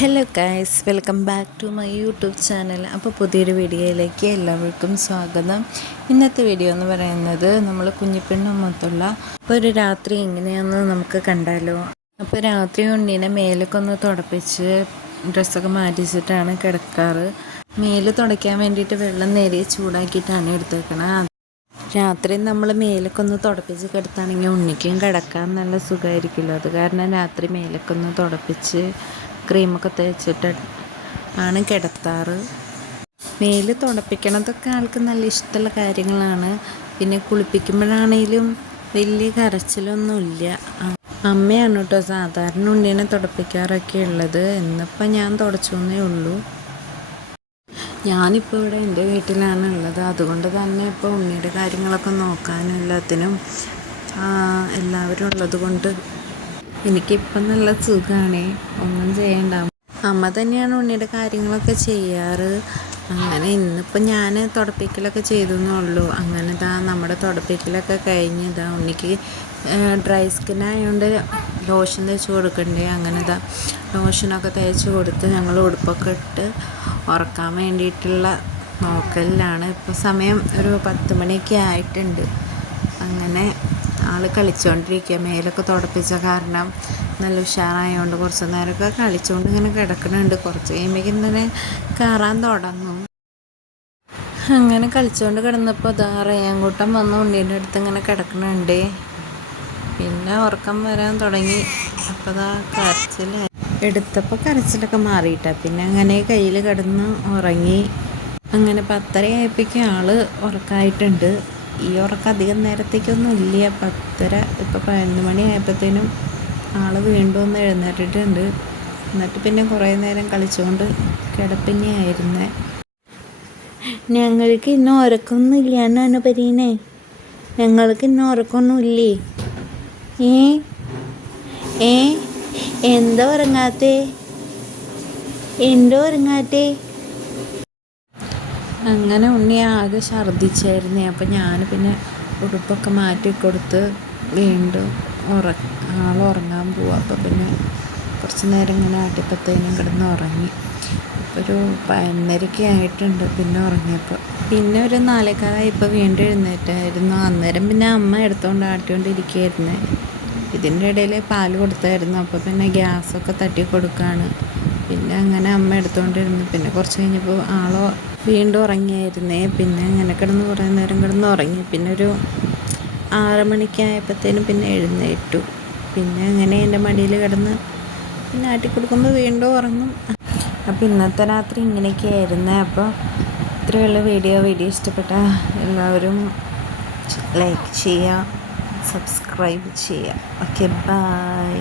Hello guys, welcome back to my YouTube channel. അപ്പോൾ പുതിയൊരു വീഡിയോയിലേക്ക് എല്ലാവർക്കും സ്വാഗതം. ഇന്നത്തെ വീഡിയോ എന്ന് പറയുന്നത് നമ്മൾ കുഞ്ഞിപ്പെണ്ണുമൊത്തുള്ള ഒരു രാത്രി എങ്ങനെയാണെന്ന് നമുക്ക് കണ്ടാലോ. അപ്പോൾ രാത്രി ഉണ്ണീനെ മേലൊക്കെ ഒന്ന് തുടപ്പിച്ച് ഡ്രസ്സൊക്കെ മാറ്റിച്ചിട്ടാണ് കിടക്കാറ്. മേല് തുടയ്ക്കാൻ വേണ്ടിയിട്ട് വെള്ളം നേരിയ ചൂടാക്കിയിട്ടാണ് എടുത്തേക്കണത്. രാത്രി നമ്മൾ മേലൊക്കെ ഒന്ന് തുടപ്പിച്ച് കിടത്താണെങ്കിൽ ഉണ്ണിക്കും കിടക്കാൻ നല്ല സുഖമായിരിക്കുമല്ലോ. അത് കാരണം രാത്രി മേലൊക്കെ ഒന്ന് തുടപ്പിച്ച് ക്രീമൊക്കെ തേച്ചിട്ട് ആണ് കിടത്താറ്. മേല് തുടപ്പിക്കണതൊക്കെ ആൾക്ക് നല്ല ഇഷ്ടമുള്ള കാര്യങ്ങളാണ്. പിന്നെ കുളിപ്പിക്കുമ്പോഴാണേലും വലിയ കരച്ചിലൊന്നുമില്ല. അമ്മയാണ് കേട്ടോ സാധാരണ ഉണ്ണീനെ തുടപ്പിക്കാറൊക്കെ ഉള്ളത്. ഇന്നിപ്പോൾ ഞാൻ തുടച്ചെന്നേ ഉള്ളൂ. ഞാനിപ്പോൾ ഇവിടെ എൻ്റെ വീട്ടിലാണ് ഉള്ളത്. അതുകൊണ്ട് തന്നെ ഇപ്പോൾ ഉണ്ണിയുടെ കാര്യങ്ങളൊക്കെ നോക്കാനും എല്ലാത്തിനും എല്ലാവരും ഉള്ളത് കൊണ്ട് എനിക്കിപ്പം നല്ല സുഖമാണ്. ഒന്നും ചെയ്യണ്ട, അമ്മ തന്നെയാണ് ഉണ്ണിയുടെ കാര്യങ്ങളൊക്കെ ചെയ്യാറ്. അങ്ങനെ ഇന്നിപ്പോൾ ഞാൻ തുടപ്പിക്കലൊക്കെ ചെയ്തെന്നേ ഉള്ളൂ. അങ്ങനെ നമ്മുടെ തുടപ്പിക്കലൊക്കെ കഴിഞ്ഞ് ഉണ്ണിക്ക് ഡ്രൈ സ്കിൻ ആയതുകൊണ്ട് ലോഷൻ തേച്ച് കൊടുക്കണ്ടേ. അങ്ങനെ ലോഷനൊക്കെ തേച്ച് കൊടുത്ത് ഞങ്ങൾ ഉടുപ്പൊക്കെ ഇട്ട് ഉറക്കാൻ വേണ്ടിയിട്ടുള്ള നോക്കലിലാണ്. ഇപ്പോൾ സമയം ഒരു 10 മണിയൊക്കെ ആയിട്ടുണ്ട്. അങ്ങനെ ആൾ കളിച്ചുകൊണ്ടിരിക്കുക. മേലൊക്കെ തുടപ്പിച്ച കാരണം നല്ല ഉഷാറായതുകൊണ്ട് കുറച്ച് നേരമൊക്കെ കളിച്ചുകൊണ്ട് ഇങ്ങനെ കിടക്കുന്നുണ്ട്. കുറച്ച് കഴിയുമ്പോഴേക്കും തന്നെ കയറാൻ തുടങ്ങും. അങ്ങനെ കളിച്ചുകൊണ്ട് കിടന്നപ്പോൾ റയാൻകൂട്ടം വന്ന് ഉണ്ണീൻ്റെ അടുത്ത് ഇങ്ങനെ കിടക്കുന്നുണ്ട്. പിന്നെ ഉറക്കം വരാൻ തുടങ്ങി. അപ്പോൾ കരച്ചിലായി. എടുത്തപ്പോൾ കരച്ചിലൊക്കെ മാറിയിട്ടാ. പിന്നെ അങ്ങനെ കയ്യിൽ കിടന്ന് ഉറങ്ങി. അങ്ങനെ 10:30 ആയപ്പോഴേക്കും ആൾ ഉറക്കമായിട്ടുണ്ട്. ഈ ഉറക്കം അധികം നേരത്തേക്കൊന്നും ഇല്ല. 10:30 ഇപ്പോൾ 11 മണി ആയപ്പോഴത്തേനും ആൾ വീണ്ടും ഒന്ന് എഴുന്നേറ്റിട്ടുണ്ട്. എന്നിട്ട് പിന്നെ കുറേ നേരം കളിച്ചുകൊണ്ട് കിടപ്പിനെയായിരുന്നേ. ഞങ്ങൾക്ക് ഇന്ന് ഉറക്കമൊന്നും ഇല്ല എന്നാണ് പറയണേ. ഞങ്ങൾക്ക് ഇന്ന് ഉറക്കമൊന്നും ഇല്ലേ? എന്താ ഉറങ്ങാത്തേ? അങ്ങനെ ഉണ്ണി ആകെ ഛർദ്ദിച്ചായിരുന്നേ. അപ്പം ഞാൻ പിന്നെ ഉടുപ്പൊക്കെ മാറ്റി കൊടുത്ത് വീണ്ടും ആൾ ഉറങ്ങാൻ പോവാം. അപ്പോൾ പിന്നെ കുറച്ച് നേരം ഇങ്ങനെ ആട്ടിപ്പത്തേനും കിടന്ന് ഉറങ്ങി. ഇപ്പോൾ ഒരു 11:30 ആയിട്ടുണ്ട് പിന്നെ ഉറങ്ങിയപ്പോൾ. പിന്നെ ഒരു 4:15 വീണ്ടും എഴുന്നേറ്റായിരുന്നു. അന്നേരം പിന്നെ അമ്മ എടുത്തുകൊണ്ട് ആട്ടിക്കൊണ്ടിരിക്കുകയായിരുന്നേ. ഇതിൻ്റെ ഇടയിൽ പാൽ കൊടുത്തായിരുന്നു. അപ്പോൾ പിന്നെ ഗ്യാസൊക്കെ തട്ടി കൊടുക്കുകയാണ്. പിന്നെ അങ്ങനെ അമ്മ എടുത്തുകൊണ്ടിരുന്നു. പിന്നെ കുറച്ച് കഴിഞ്ഞപ്പോൾ ആളോ വീണ്ടും ഉറങ്ങിയായിരുന്നേ. പിന്നെ അങ്ങനെ കിടന്ന് കുറേ നേരം കിടന്ന് ഉറങ്ങി. പിന്നെ ഒരു 6 മണിക്കായപ്പോഴത്തേനും പിന്നെ എഴുന്നേറ്റു. പിന്നെ അങ്ങനെ എൻ്റെ മടിയിൽ കിടന്ന് പിന്നെ ആട്ടിക്കൊടുക്കുമ്പോൾ വീണ്ടും ഉറങ്ങും. അപ്പോൾ ഇന്നത്തെ രാത്രി ഇങ്ങനെയൊക്കെ ആയിരുന്നേ. അപ്പോൾ ഇത്രയുള്ള വീഡിയോ ഇഷ്ടപ്പെട്ട എല്ലാവരും ലൈക്ക് ചെയ്യുക, സബ്സ്ക്രൈബ് ചെയ്യുക. Okay, by.